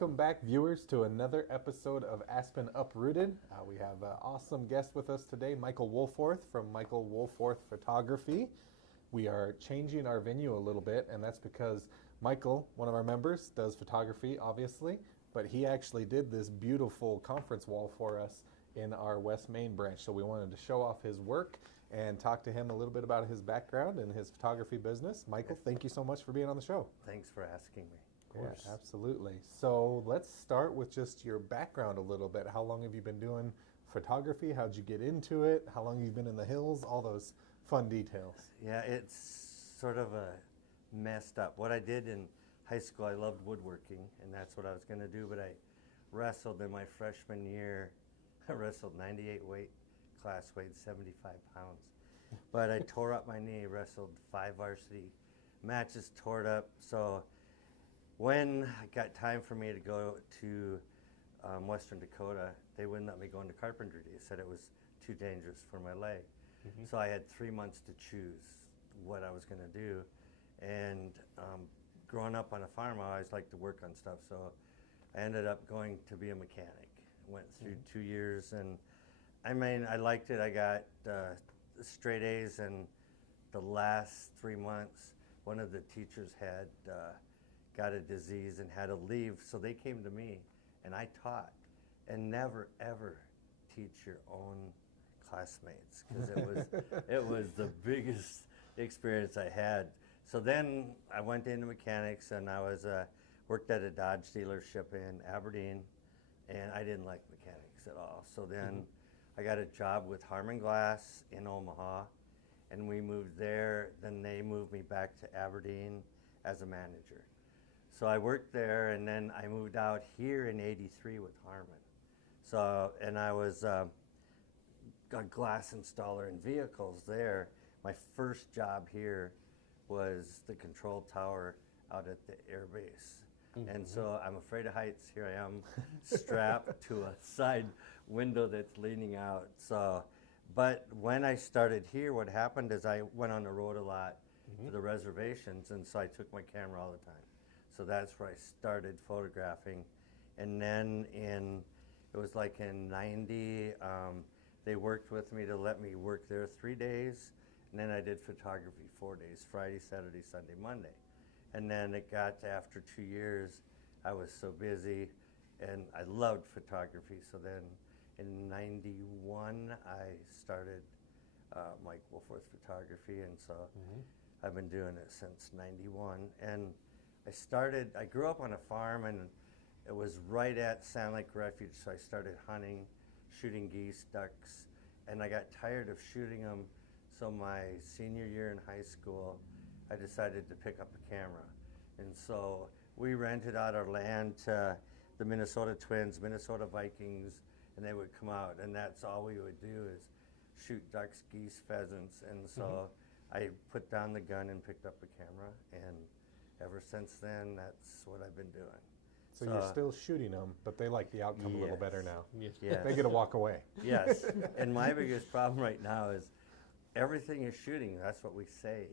Welcome back, viewers, to another episode of Aspen Uprooted. We have an awesome guest with us today, Michael Wolforth from Michael Wolforth Photography. We are changing our venue a little bit, and that's because Michael, one of our members, does photography, obviously, but he actually did this beautiful conference wall for us in our West Main branch. So we wanted to show off his work and talk to him a little bit about his background and his photography business. Michael, thank you so much for being on the show. Thanks for asking me. Of course. Yeah, absolutely. So let's start with just your background a little bit. How long have you been doing photography? How'd you get into it? How long have you been in the hills? All those fun details. Yeah, it's sort of a messed up. What I did in high school, I loved woodworking, and that's what I was going to do, but I wrestled in my freshman year. I wrestled 98 weight, class weighed 75 pounds. But I tore up my knee, wrestled 5 varsity matches, tore it up. So when I got time for me to go to Western Dakota, they wouldn't let me go into carpentry. They said it was too dangerous for my leg. So I had 3 months to choose what I was going to do. And growing up on a farm, I always liked to work on stuff. So I ended up going to be a mechanic. Went through 2 years, and I mean, I liked it. I got straight A's, and the last 3 months, one of the teachers had got a disease and had to leave, so they came to me, and I taught. And never ever teach your own classmates, because it was the biggest experience I had. So then I went into mechanics, and I was worked at a Dodge dealership in Aberdeen, and I didn't like mechanics at all. So then I got a job with Harmon Glass in Omaha, and we moved there. Then they moved me back to Aberdeen as a manager. So I worked there, and then I moved out here in '83 with Harmon. So, and I was a glass installer in vehicles there. My first job here was the control tower out at the air base. And so I'm afraid of heights. Here I am strapped to a side window that's leaning out. So, but when I started here, what happened is I went on the road a lot to the reservations, and so I took my camera all the time. So that's where I started photographing. And then it was like in '90, they worked with me to let me work there 3 days. And then I did photography 4 days, Friday, Saturday, Sunday, Monday. And then it got to after 2 years, I was so busy, and I loved photography. So then in '91, I started Mike Wolforth Photography, and so I've been doing it since '91. And I grew up on a farm, and it was right at Sand Lake Refuge, so I started hunting, shooting geese, ducks, and I got tired of shooting them. So my senior year in high school, I decided to pick up a camera. And so we rented out our land to the Minnesota Twins, Minnesota Vikings, and they would come out, and that's all we would do is shoot ducks, geese, pheasants. And so I put down the gun and picked up a camera, and ever since then, that's what I've been doing. So you're still shooting them, but they like the outcome a little better now. Yes. They get to walk away. Yes, and my biggest problem right now is everything is shooting. That's what we say.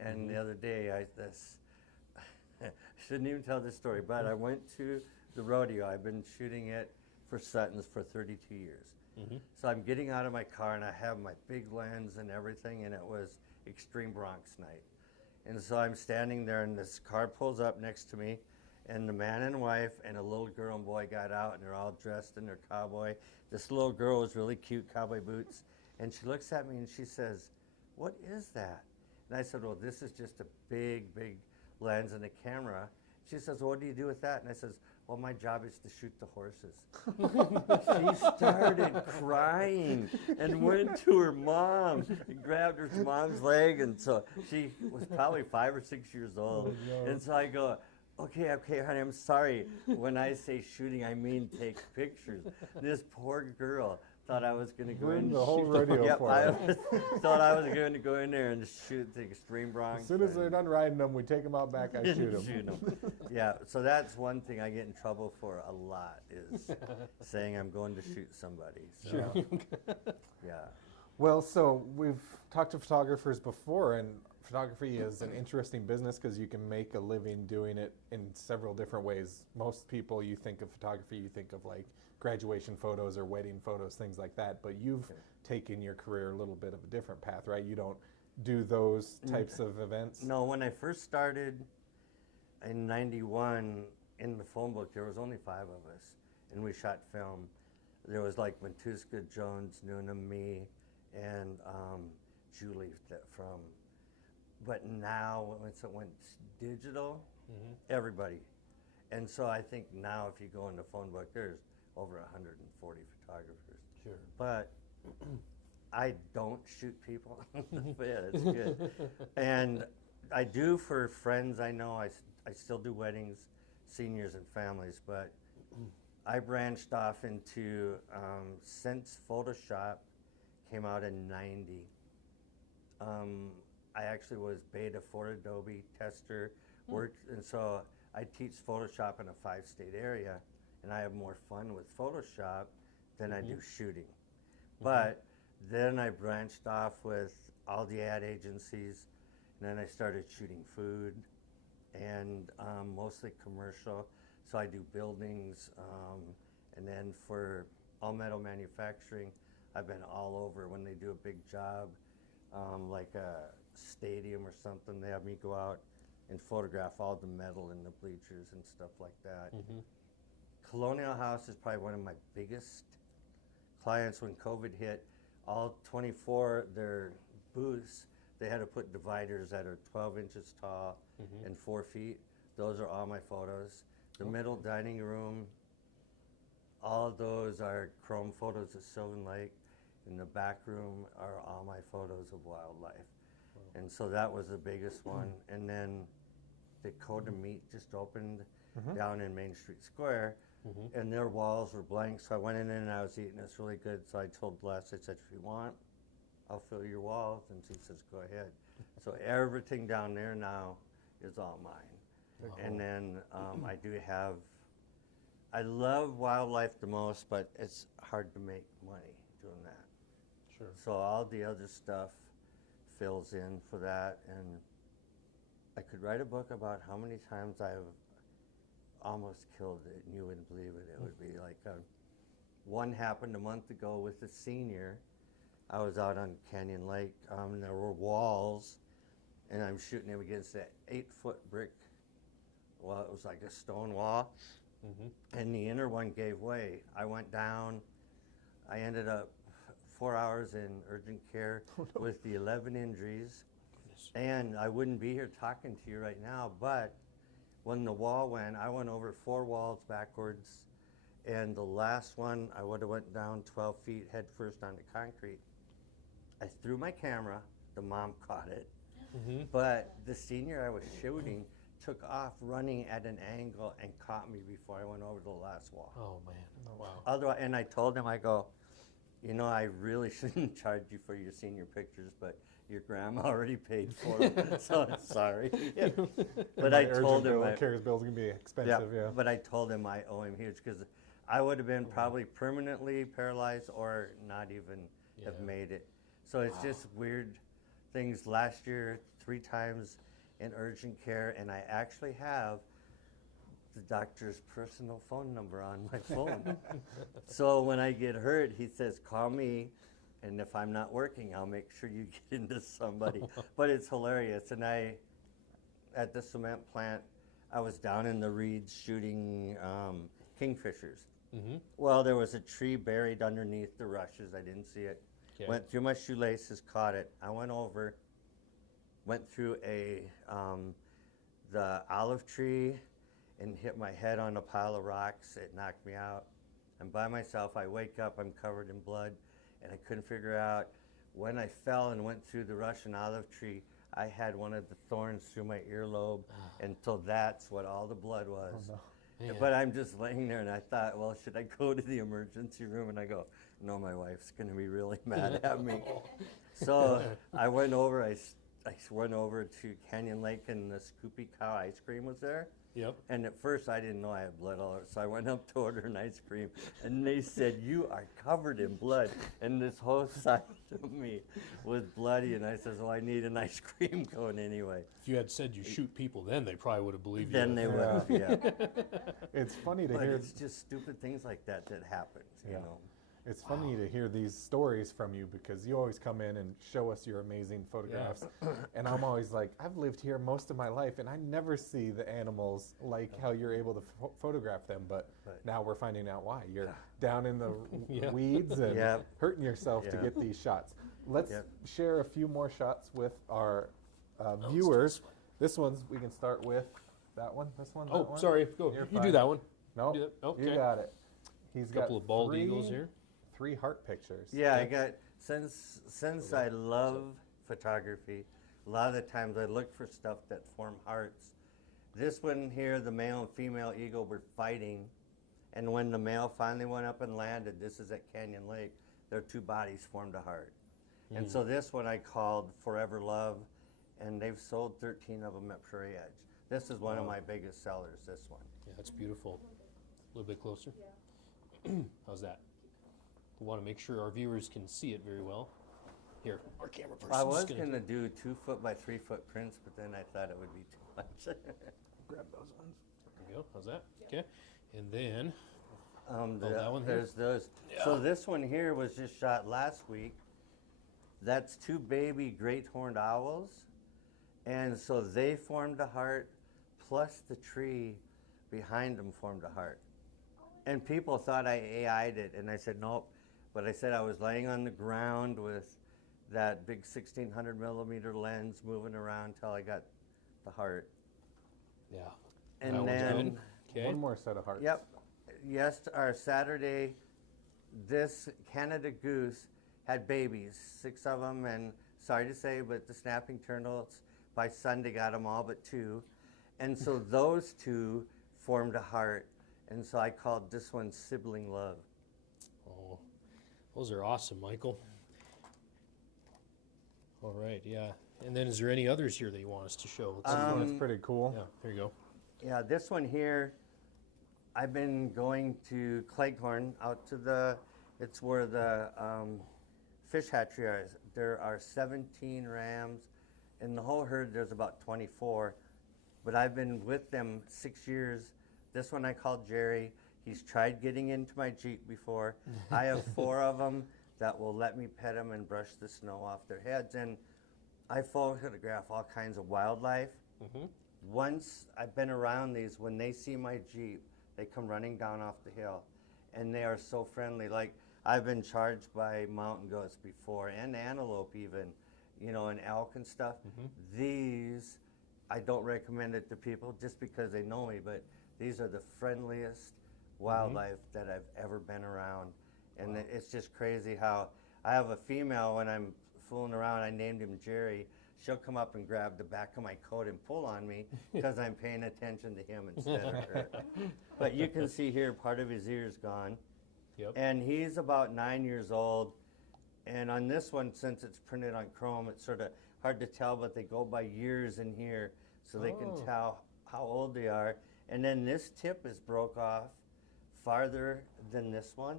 And the other day, I shouldn't even tell this story, but I went to the rodeo. I've been shooting it for Sutton's for 32 years. So I'm getting out of my car, and I have my big lens and everything, and it was Extreme Bronx night. And so I'm standing there, and this car pulls up next to me, and the man and wife and a little girl and boy got out, and they're all dressed in their cowboy. This little girl was really cute, cowboy boots, and she looks at me and she says, "What is that?" And I said, "Well, this is just a big, big lens and a camera." She says, "Well, what do you do with that?" And I says, "Well, my job is to shoot the horses." She started crying and went to her mom and grabbed her mom's leg. And so she was probably 5 or 6 years old. And so I go, okay, honey, I'm sorry. When I say shooting, I mean take pictures. This poor girl thought I was going to go in the whole rodeo for I thought I was going to go in there and shoot the Extreme Bronx. As soon as they're done riding them, we take them out back, I shoot them. Yeah, so that's one thing I get in trouble for a lot is saying I'm going to shoot somebody. So, yeah. Well, so we've talked to photographers before, and photography is an interesting business because you can make a living doing it in several different ways. Most people, you think of photography, you think of like graduation photos or wedding photos, things like that. But you've taken your career a little bit of a different path, right? You don't do those types of events. No, when I first started in '91 in the phone book, there was only 5 of us, and we shot film. There was like Matuska, Jones, Noonan, me, and Julie from. But now, once it went digital, everybody. And so I think now if you go in the phone book, there's over 140 photographers. Sure. But I don't shoot people. But yeah, that's good. And I do for friends I know. I still do weddings, seniors, and families. But I branched off into, since Photoshop came out in '90, I actually was beta for Adobe tester, worked, and so I teach Photoshop in a 5-state area, and I have more fun with Photoshop than I do shooting. But then I branched off with all the ad agencies, and then I started shooting food, and mostly commercial. So I do buildings, and then for all metal manufacturing, I've been all over. When they do a big job, like a stadium or something, they have me go out and photograph all the metal in the bleachers and stuff like that. Colonial House is probably one of my biggest clients. When COVID hit, all 24 their booths, they had to put dividers that are 12 inches tall and 4 feet. Those are all my photos. The middle dining room, all of those are chrome photos of Sylvan Lake. In the back room are all my photos of wildlife. And so that was the biggest one. And then Dakota Meat just opened down in Main Street Square, and their walls were blank. So I went in and I was eating this really good. So I told Les, I said, if you want, I'll fill your walls. And she says, go ahead. So everything down there now is all mine. And then I do have, I love wildlife the most, but it's hard to make money doing that. Sure. So all the other stuff fills in for that, and I could write a book about how many times I've almost killed it, and you wouldn't believe it. It would be like one happened a month ago with a senior. I was out on Canyon Lake, and there were walls, and I'm shooting him against that 8-foot brick. Well, it was like a stone wall, and the inner one gave way. I went down. I ended up 4 hours in urgent care with the 11 injuries. And I wouldn't be here talking to you right now, but when the wall went, I went over 4 walls backwards, and the last one, I would have went down 12 feet head first onto concrete. I threw my camera, the mom caught it, but the senior I was shooting took off running at an angle and caught me before I went over the last wall. Oh man, wow. Otherwise, and I told him, I go, you know, I really shouldn't charge you for your senior pictures, but your grandma already paid for them, so I'm sorry. Yeah. But I told him, Carrier's bill's gonna be expensive. Yeah. But I told him I owe him huge, because I would have been probably permanently paralyzed or not even have made it. So it's just weird things. Last year, 3 times in urgent care, and I actually have the doctor's personal phone number on my phone. So when I get hurt, he says, call me, and if I'm not working, I'll make sure you get into somebody. But it's hilarious. And at the cement plant, I was down in the reeds shooting kingfishers. Well, there was a tree buried underneath the rushes. I didn't see it. Okay. Went through my shoelaces, caught it. I went over, went through the olive tree, and hit my head on a pile of rocks. It knocked me out. I'm by myself. I wake up, I'm covered in blood, and I couldn't figure out. When I fell and went through the Russian olive tree, I had one of the thorns through my earlobe, and so that's what all the blood was. Oh, no. But I'm just laying there, and I thought, well, should I go to the emergency room? And I go, no, my wife's going to be really mad at me. So I went over, I went over to Canyon Lake and the Scoopy Cow ice cream was there. Yep. And at first I didn't know I had blood all over, so I went up to order an ice cream, and they said, "You are covered in blood," and this whole side of me was bloody, and I said, "Well, I need an ice cream cone anyway." If you had said you shoot people, then they probably would have believed you. Then they would have, yeah. It's funny to But hear. it's just stupid things like that that happens, you know. It's funny to hear these stories from you because you always come in and show us your amazing photographs. And I'm always like, I've lived here most of my life and I never see the animals like how you're able to photograph them. But now we're finding out why. You're down in the weeds and hurting yourself to get these shots. Let's share a few more shots with our viewers. This one's, we can start with that one, this one, that one. Sorry, go. You do that one. No, you got it. He's got couple of bald eagles here. 3 heart pictures. Yeah, I got, since I love photography, a lot of the times I look for stuff that form hearts. This one here, the male and female eagle were fighting, and when the male finally went up and landed, this is at Canyon Lake, their 2 bodies formed a heart. And so this one I called Forever Love, and they've sold 13 of them at Prairie Edge. This is one of my biggest sellers, this one. Yeah, that's beautiful. A little bit closer. How's that? We want to make sure our viewers can see it very well. Here, our camera person. I was going to do 2 foot by 3 foot prints, but then I thought it would be too much. Grab those ones. There we go. How's that? Okay. And then, that one here? there's those. Yeah. So this one here was just shot last week. That's 2 baby great horned owls. And so they formed a heart, plus the tree behind them formed a heart. And people thought I AI'd it, and I said, nope. But I said I was laying on the ground with that big 1600 millimeter lens moving around till I got the heart. yeah. And That one's then, good. Okay. One more set of hearts. yep, yes, our Saturday, this Canada goose had babies, 6 of them, and sorry to say, but the snapping turtles, by Sunday got them all but 2. And so those 2 formed a heart. And so I called this one Sibling Love. Oh, those are awesome, Michael. All right, yeah. And then is there any others here that you want us to show? Let's see. This one's pretty cool. Yeah, there you go. Yeah, this one here, I've been going to Cleghorn out to the, it's where the fish hatchery is. There are 17 rams. In the whole herd, there's about 24. But I've been with them 6 years. This one I called Jerry. He's tried getting into my Jeep before. I have 4 of them that will let me pet them and brush the snow off their heads. And I photograph all kinds of wildlife. Once I've been around these, when they see my Jeep, they come running down off the hill. And they are so friendly. Like, I've been charged by mountain goats before, and antelope even, you know, and elk and stuff. These, I don't recommend it to people just because they know me, but these are the friendliest wildlife that I've ever been around. And it's just crazy how I have a female, when I'm fooling around, I named him Jerry. She'll come up and grab the back of my coat and pull on me because I'm paying attention to him instead of her. But you can see here part of his ear's gone. Yep. And he's about 9 years old. And on this one, since it's printed on chrome, it's sort of hard to tell, but they go by years in here so they can tell how old they are. And then this tip is broke off farther than this one.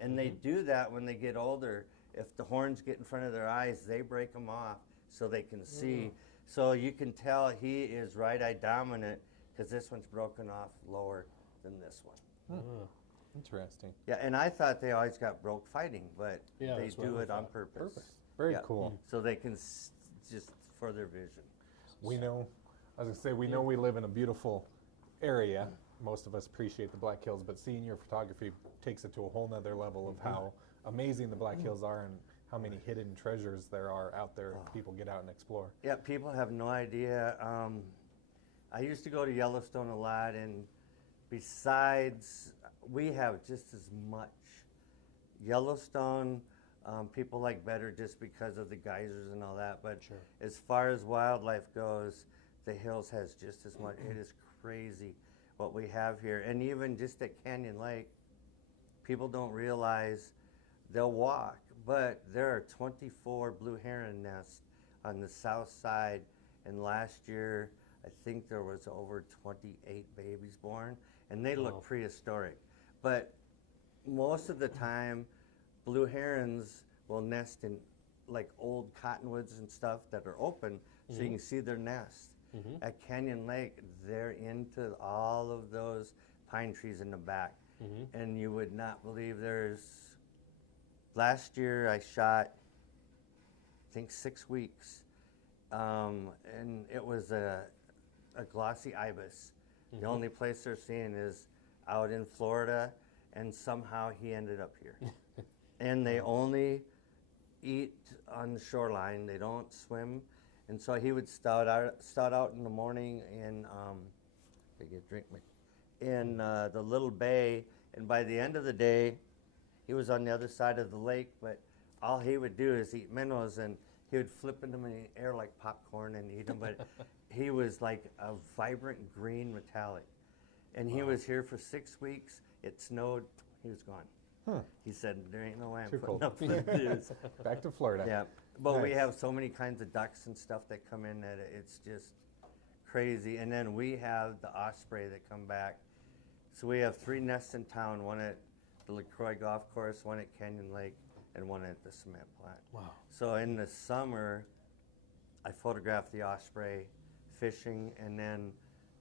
And they do that when they get older. If the horns get in front of their eyes, they break them off so they can see. So you can tell he is right-eye dominant because this one's broken off lower than this one. Interesting. Yeah, and I thought they always got broke fighting, but Yeah, they that's what do I it on thought. purpose. Very cool. So they can just for their vision. We know, I was going to say, we know we live in a beautiful area. Most of us appreciate the Black Hills, but seeing your photography takes it to a whole nother level of how amazing the Black Hills are and how many hidden treasures there are out there if people get out and explore. Yeah, people have no idea. I used to go to Yellowstone a lot, and besides, we have just as much. Yellowstone, people like better just because of the geysers and all that, but as far as wildlife goes, the hills has just as much. It is crazy what we have here. And even just at Canyon Lake, people don't realize they'll walk, but there are 24 blue heron nests on the south side, and last year I think there was over 28 babies born, and they Wow. look prehistoric. But most of the time, blue herons will nest in like old cottonwoods and stuff that are open, so you can see their nest. At Canyon Lake, they're into all of those pine trees in the back, and you would not believe last year I shot, I think 6 weeks, and it was a glossy ibis. The only place they're seeing is out in Florida, and somehow he ended up here. And they only eat on the shoreline. They don't swim, and so he would start out in the morning in the little bay, and by the end of the day, he was on the other side of the lake. But all he would do is eat minnows, and he would flip them in the air like popcorn and eat them. But he was like a vibrant green metallic, and he was here for 6 weeks. It snowed. He was gone. He said, "There ain't no way I'm Too putting cold. up with this." Back to Florida. Yeah, but we Nice. have so many kinds of ducks and stuff that come in that it's just crazy. And then we have the osprey that come back. So we have 3 nests in town, one at the LaCroix Golf Course, one at Canyon Lake, and one at the cement plant. Wow. So in the summer, I photograph the osprey fishing, and then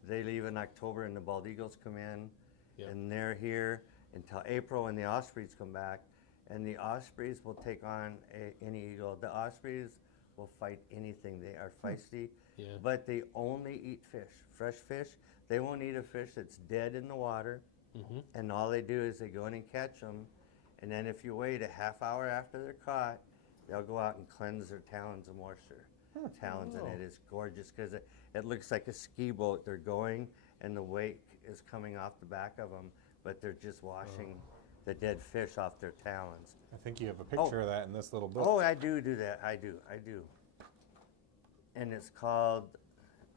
they leave in October, and the bald eagles come in, Yep. and they're here until April when the ospreys come back. And the ospreys will take on any eagle. The ospreys will fight anything. They are feisty, Yeah. but they only eat fish, fresh fish. They won't eat a fish that's dead in the water, and all they do is they go in and catch them, and then if you wait a half hour after they're caught, they'll go out and cleanse their talons of moisture. Talons, and it is gorgeous because it looks like a ski boat. They're going, and the wake is coming off the back of them, but they're just washing the dead fish off their talons. I think you have a picture of that in this little book. Oh, I do that. I do. And it's called,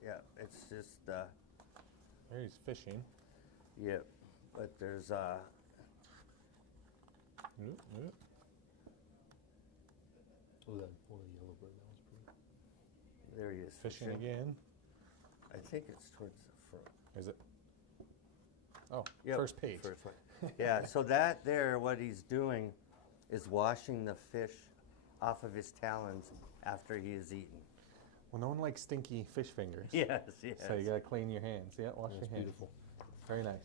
it's just, There he's fishing. but there's, Oop, oop. Oh, the yellowbird. That was pretty. there he is. Fishing again. I think it's towards the front. Is it? Oh, Yep, first page. First one. Yeah, so that there, what he's doing is washing the fish off of his talons after he is eaten. Well, no one likes stinky fish fingers. Yes. So you gotta clean your hands. Yeah, wash That's your hands. beautiful. Very nice.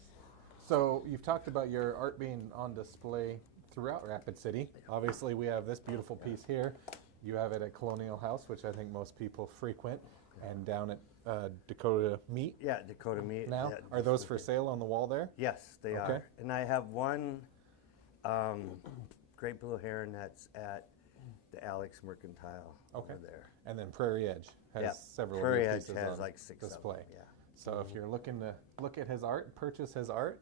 So you've talked about your art being on display throughout Rapid City. Obviously, we have this beautiful piece here. You have it at Colonial House, which I think most people frequent, and down at Dakota Meat Yeah, Dakota Meat. now. yeah, Are those for sale on the wall there? Yes, they Okay. are. And I have one great blue heron that's at the Alex Mercantile Okay. over there. And then Prairie Edge has Yeah, several Prairie of Edge your pieces has on like 6 display. of them. Yeah. So if you're looking to look at his art, purchase his art,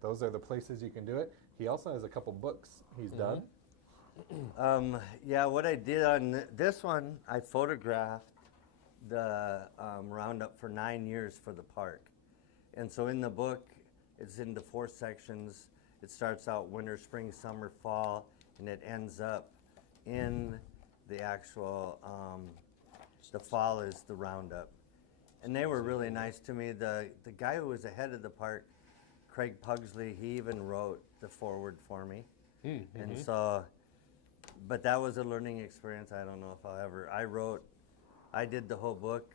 those are the places you can do it. He also has a couple books he's done. Yeah, what I did on this one, I photographed the roundup for 9 years for the park. And so in the book, it's into 4 sections. It starts out winter, spring, summer, fall, and it ends up in the actual, the fall is the roundup. And they were really nice to me. The guy who was the head of the park, Craig Pugsley, he even wrote the foreword for me. And so, but that was a learning experience. I don't know if I'll ever, I did the whole book,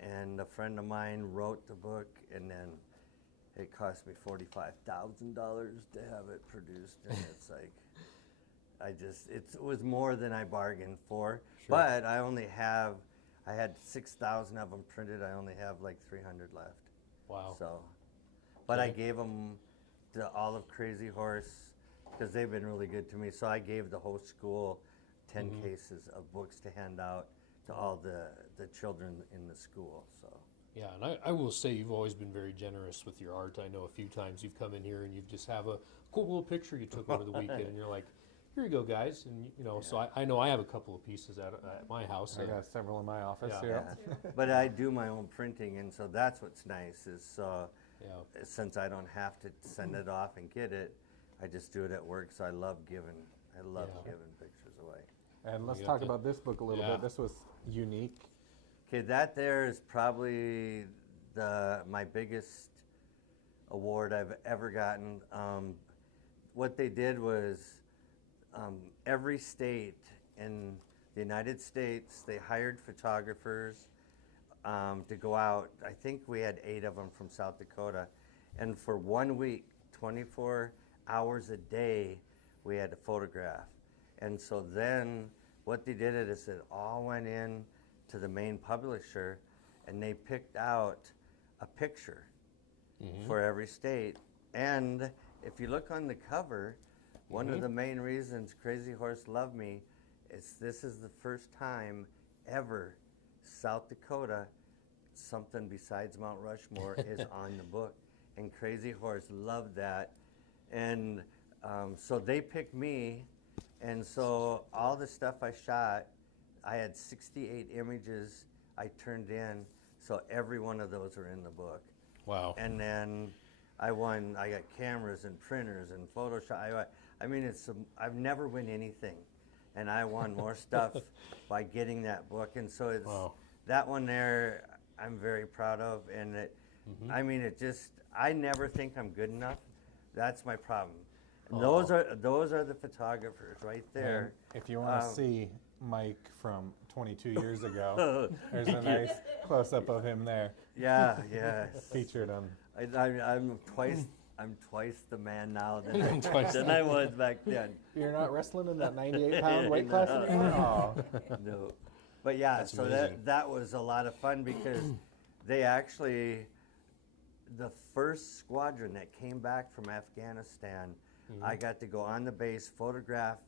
and a friend of mine wrote the book, and then it cost me $45,000 to have it produced, and it's like, it was more than I bargained for, but I had 6,000 of them printed. I only have like 300 left. Wow. So, but I gave them the Olive Crazy Horse because they've been really good to me. So I gave the whole school 10 cases of books to hand out to all the children in the school. So. Yeah, and I will say you've always been very generous with your art. I know a few times you've come in here and you just have a cool little picture you took over the weekend, and you're like, here you go, guys. And, you know, so I know I have a couple of pieces at my house. I got several in my office. Yeah. Yeah. But I do my own printing, and so that's what's nice is Yeah. since I don't have to send it off and get it, I just do it at work. So I love giving Yeah. giving pictures away. And let's You talk got about this book a little Yeah. bit. This was unique. Okay, that there is probably my biggest award I've ever gotten. What they did was every state in the United States, they hired photographers to go out. I think we had 8 of them from South Dakota. And for 1 week, 24 hours a day, we had to photograph. And so then what they did is it all went in to the main publisher, and they picked out a picture for every state. And if you look on the cover, one of the main reasons Crazy Horse loved me is this is the first time ever South Dakota, something besides Mount Rushmore, is on the book. And Crazy Horse loved that. And so they picked me. And so all the stuff I shot, I had 68 images I turned in. So every one of those are in the book. Wow. And then I got cameras and printers and Photoshop. I mean, I've never won anything. And I won more stuff by getting that book. And so it's that one there I'm very proud of. And I mean, I never think I'm good enough. That's my problem. And those are the photographers right there. And if you want to see Mike from 22 years ago, there's a nice close-up of him there. Yeah. Featured on. I'm twice the man now than I was back then. You're not wrestling in that 98-pound weight class anymore? Oh. No. But yeah, That's so amazing. that was a lot of fun because they actually, the first squadron that came back from Afghanistan, I got to go on the base, photograph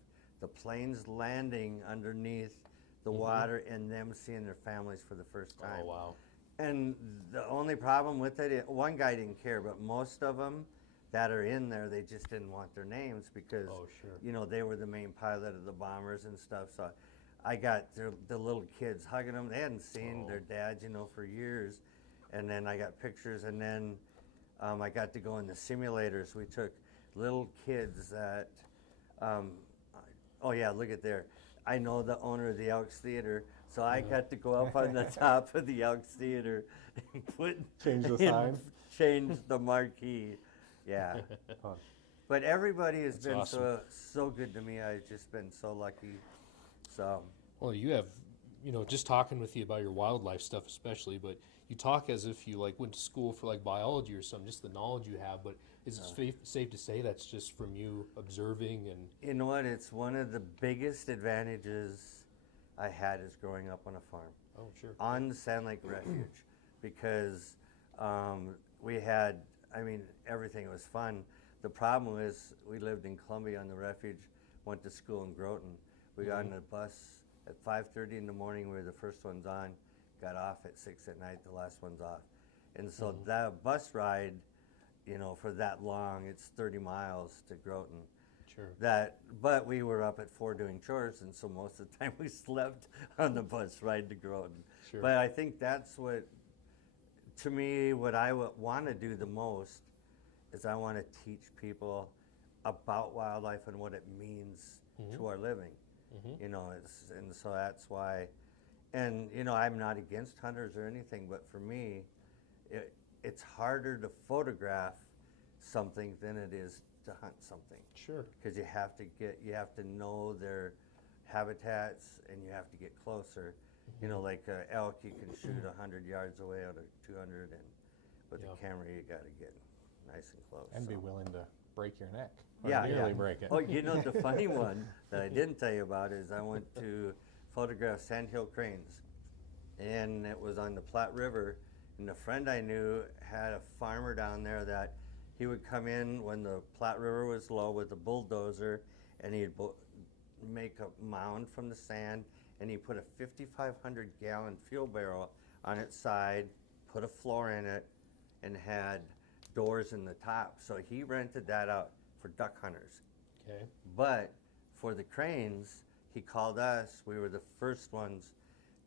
the planes landing underneath the water and them seeing their families for the first time. Oh, wow. And the only problem with it, one guy didn't care, but most of them that are in there, they just didn't want their names because, you know, they were the main pilot of the bombers and stuff. So I got the little kids hugging them. They hadn't seen their dads, you know, for years. And then I got pictures, and then I got to go in the simulators. We took little kids that, oh yeah, look at there. I know the owner of the Elks Theater, so I got to go up on the top of the Elks Theater and Change the sign? change the marquee. Yeah. But everybody has been awesome. so good to me. I've just been so lucky. So. Well, you have, you know, just talking with you about your wildlife stuff especially, but you talk as if you like went to school for like biology or something, just the knowledge you have, but is it safe to say that's just from you observing and... You know what, it's one of the biggest advantages I had is growing up on a farm. Oh, sure. On the Sand Lake Refuge, because we had, I mean, everything was fun. The problem is we lived in Columbia on the refuge, went to school in Groton. We got on the bus at 5:30 in the morning. We were the first ones on, got off at 6 at night, the last one's off. And so that bus ride, you know, for that long, it's 30 miles to Groton. Sure. But we were up at 4 doing chores, and so most of the time we slept on the bus ride to Groton. Sure. But I think that's what, to me, what I want to do the most is I want to teach people about wildlife and what it means to our living. You know, and so that's why, and you know, I'm not against hunters or anything, but for me, it's harder to photograph something than it is to hunt something. Sure. Because you have to know their habitats, and you have to get closer. You know, like elk, you can shoot 100 yards away out of 200, and with the camera, you got to get nice and close. And be willing to break your neck. Or Yeah, nearly break it. Oh, you know, the funny one that I didn't tell you about is I went to photograph sandhill cranes, and it was on the Platte River, and a friend I knew had a farmer down there that he would come in when the Platte River was low with a bulldozer, and he'd make a mound from the sand, and he put a 5,500-gallon fuel barrel on its side, put a floor in it, and had doors in the top. So he rented that out for duck hunters. Okay. But for the cranes, he called us. We were the first ones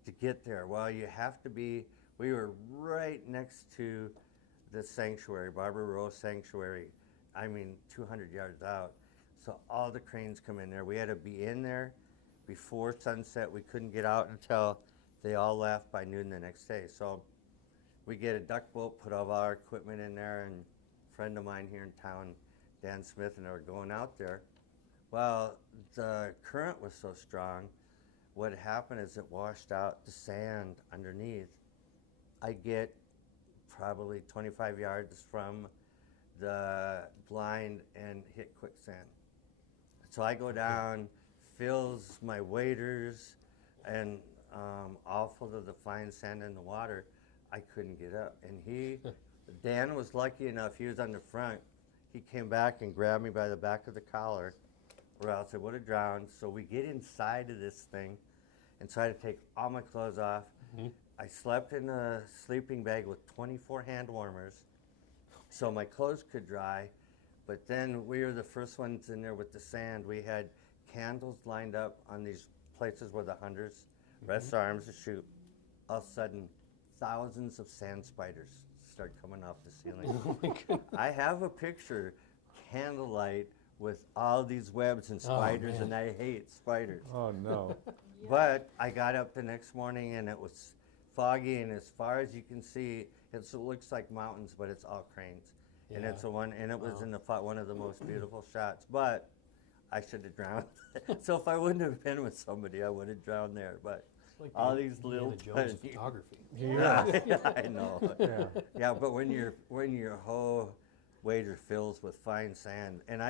to get there. Well, you have to be, we were right next to the sanctuary, Barbara Rowe Sanctuary, I mean 200 yards out. So all the cranes come in there. We had to be in there before sunset. We couldn't get out until they all left by noon the next day. So we get a duck boat, put all our equipment in there, and a friend of mine here in town, Dan Smith, and I were going out there. Well, the current was so strong, what happened is it washed out the sand underneath. I get probably 25 yards from the blind and hit quicksand. So I go down, fills my waders, and all full of the fine sand in the water. I couldn't get up. And Dan was lucky enough, he was on the front. He came back and grabbed me by the back of the collar, or else I would have drowned. So we get inside of this thing, and so I had to take all my clothes off. I slept in a sleeping bag with 24 hand warmers, so my clothes could dry. But then we were the first ones in there with the sand. We had candles lined up on these places where the hunters rest their arms to shoot. All of a sudden, thousands of sand spiders start coming off the ceiling. Oh my goodness. I have a picture, candlelight, with all these webs and spiders, man. and I hate spiders. Oh no. But I got up the next morning and it was foggy, and as far as you can see, it looks like mountains, but it's all cranes. And Yeah. it's a one, and it was in the one of the most beautiful shots. But I should have drowned. So if I wouldn't have been with somebody, I would have drowned there. But It's like all the these little Indiana Jones of photography. Yeah. yeah, I know. Yeah. Yeah, but when your whole wader fills with fine sand, and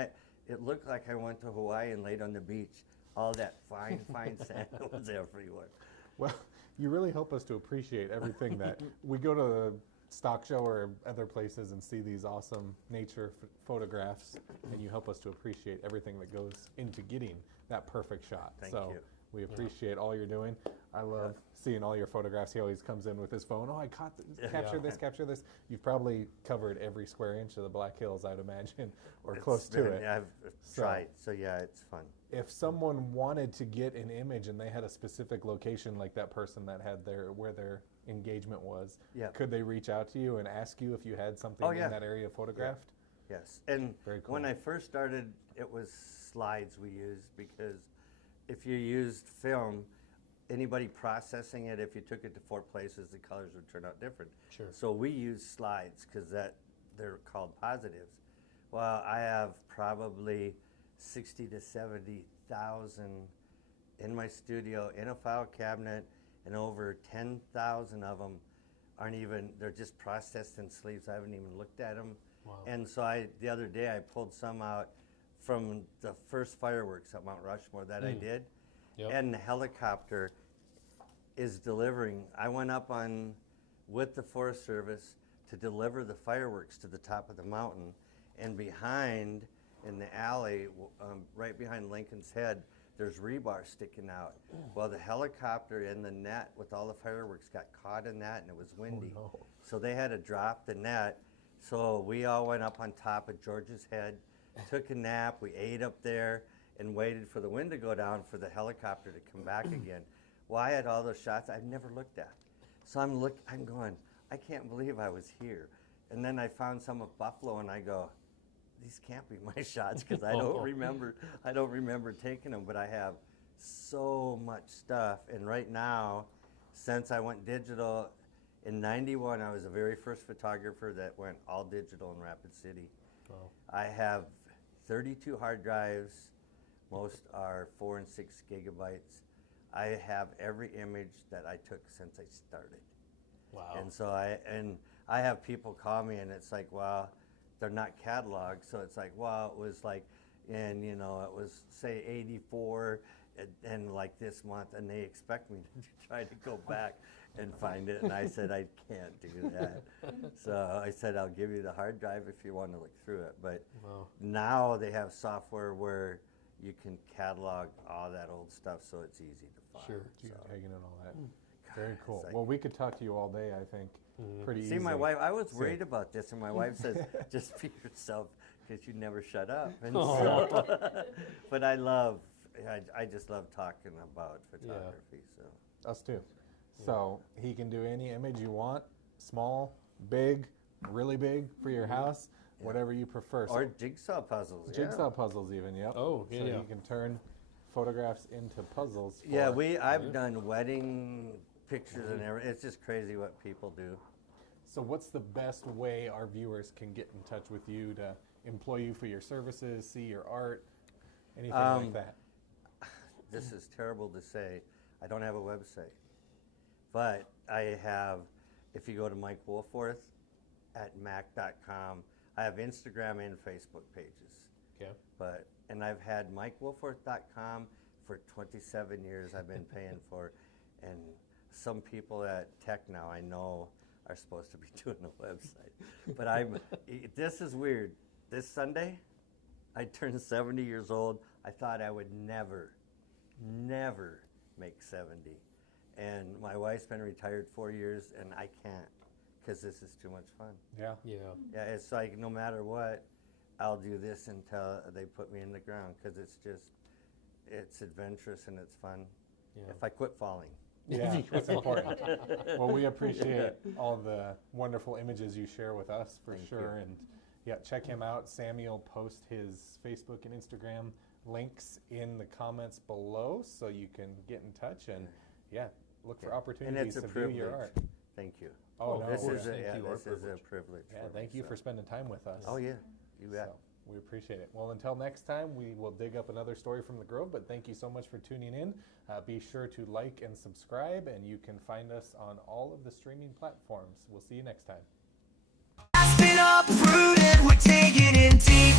it looked like I went to Hawaii and laid on the beach. All that fine sand was everywhere. Well, you really help us to appreciate everything that we go to the stock show or other places and see these awesome nature photographs, and you help us to appreciate everything that goes into getting that perfect shot. Thank so you. we appreciate all you're doing. I love seeing all your photographs. He always comes in with his phone. Oh, I caught this, capture this, capture this. You've probably covered every square inch of the Black Hills, I'd imagine, or close to it. I've tried, so yeah, it's fun. If someone wanted to get an image and they had a specific location, like that person that had where their engagement was, Yeah. could they reach out to you and ask you if you had something Oh, yeah. in that area photographed? Yes, and Very when cool. I first started, it was slides we used, because if you used film, anybody processing it, if you took it to 4 places, the colors would turn out different. Sure. So we use slides because they're called positives. Well, I have probably 60 to 70,000 in my studio in a file cabinet, and over 10,000 of them they're just processed in sleeves. I haven't even looked at them. Wow. And so the other day I pulled some out from the first fireworks at Mount Rushmore that I did. Yep. And the helicopter is delivering. I went up with the Forest Service to deliver the fireworks to the top of the mountain, and behind, in the alley, right behind Lincoln's Head, there's rebar sticking out. Well, the helicopter and the net with all the fireworks got caught in that, and it was windy. Oh, no. So they had to drop the net. So we all went up on top of George's Head, took a nap, we ate up there, and waited for the wind to go down for the helicopter to come back again. Well, I had all those shots I've never looked at. So I'm going, I can't believe I was here. And then I found some of Buffalo, and I go, these can't be my shots, because I don't remember taking them. But I have so much stuff, and right now, since I went digital in '91, I was the very first photographer that went all digital in Rapid City. Wow. I have 32 hard drives. Most are 4 and 6 gigabytes. I have every image that I took since I started. Wow. And so I have people call me, and it's like, well, they're not cataloged, so it's like, well, it was like, and it was say '84, and like this month, and they expect me to try to go back and find it, and I said I can't do that. So I said I'll give you the hard drive if you want to look through it. But Wow. now they have software where you can catalog all that old stuff, so it's easy to find. Sure. Geotagging and all that. Very it's cool. like- Well, we could talk to you all day, I think. Pretty easy. See, my wife, I was So- worried about this, and my wife says, just be yourself, because you never shut up. And Oh. so, but I just love talking about photography. So Us too. So he can do any image you want, small, big, really big for your house, whatever you prefer. So or jigsaw puzzles. jigsaw yeah. puzzles even, yep. Oh, yeah, So yeah. you can turn photographs into puzzles. Yeah, for- I've done wedding pictures and everything. It's just crazy what people do. So what's the best way our viewers can get in touch with you to employ you for your services, see your art, anything like that? This is terrible to say. I don't have a website, but I have, if you go to Mike Wolforth at mac.com, I have Instagram and Facebook pages. Okay. And I've had MikeWolforth.com for 27 years I've been paying for, and some people at Tech now I know are supposed to be doing a website. But this is weird. This Sunday, I turned 70 years old. I thought I would never make 70. And my wife's been retired 4 years, and I can't because this is too much fun. Yeah. Yeah. Yeah, it's like no matter what, I'll do this until they put me in the ground because it's adventurous and it's fun. Yeah. If I quit falling. Yeah, that's important. Well, we appreciate all the wonderful images you share with us for Thank sure. you. And yeah, check him out. Sammy will post his Facebook and Instagram links in the comments below so you can get in touch and yeah, look for And opportunities it's a to privilege. view your art. Thank you. Oh, no, This course. is Thank you, our this is a privilege. privilege. yeah, for thank me, you so. for spending time with us. Oh yeah, you bet. So, we appreciate it. Well, until next time, we will dig up another story from the Grove, but thank you so much for tuning in. Be sure to like and subscribe, and you can find us on all of the streaming platforms. We'll see you next time. Aspen uprooted, we're taking it deep.